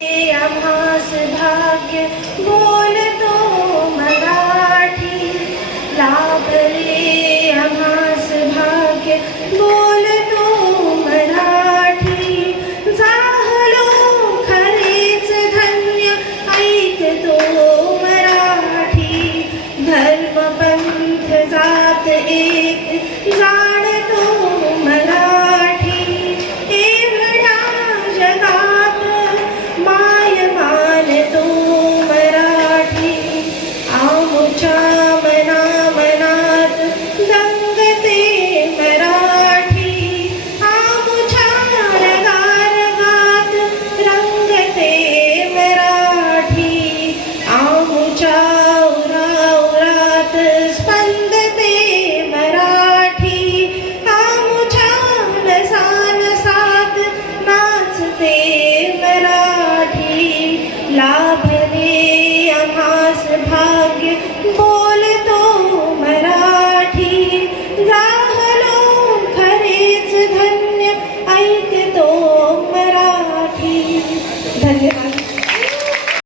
आम्हास भाग्य बोलतो मराठी लाभले आम्हास भाग्य बोलतो मराठी झालो खरेच धन्य ऐकतो मराठी धर्म पंथ जात एक जाणतो मराठी एवढ्या जगात माय मानतो मराठी आमुच्या मना मनात दंगते मराठी आमुच्या रगारगात रंगते मराठी आमुच्या उराउरात स्पंदते मराठी आमुच्या नसानसात नाचते मराठी लाभले आम्हास भाग्य बोलतो मराठी झालो खरेच धन्य ऐकतो मराठी. धन्यवाद.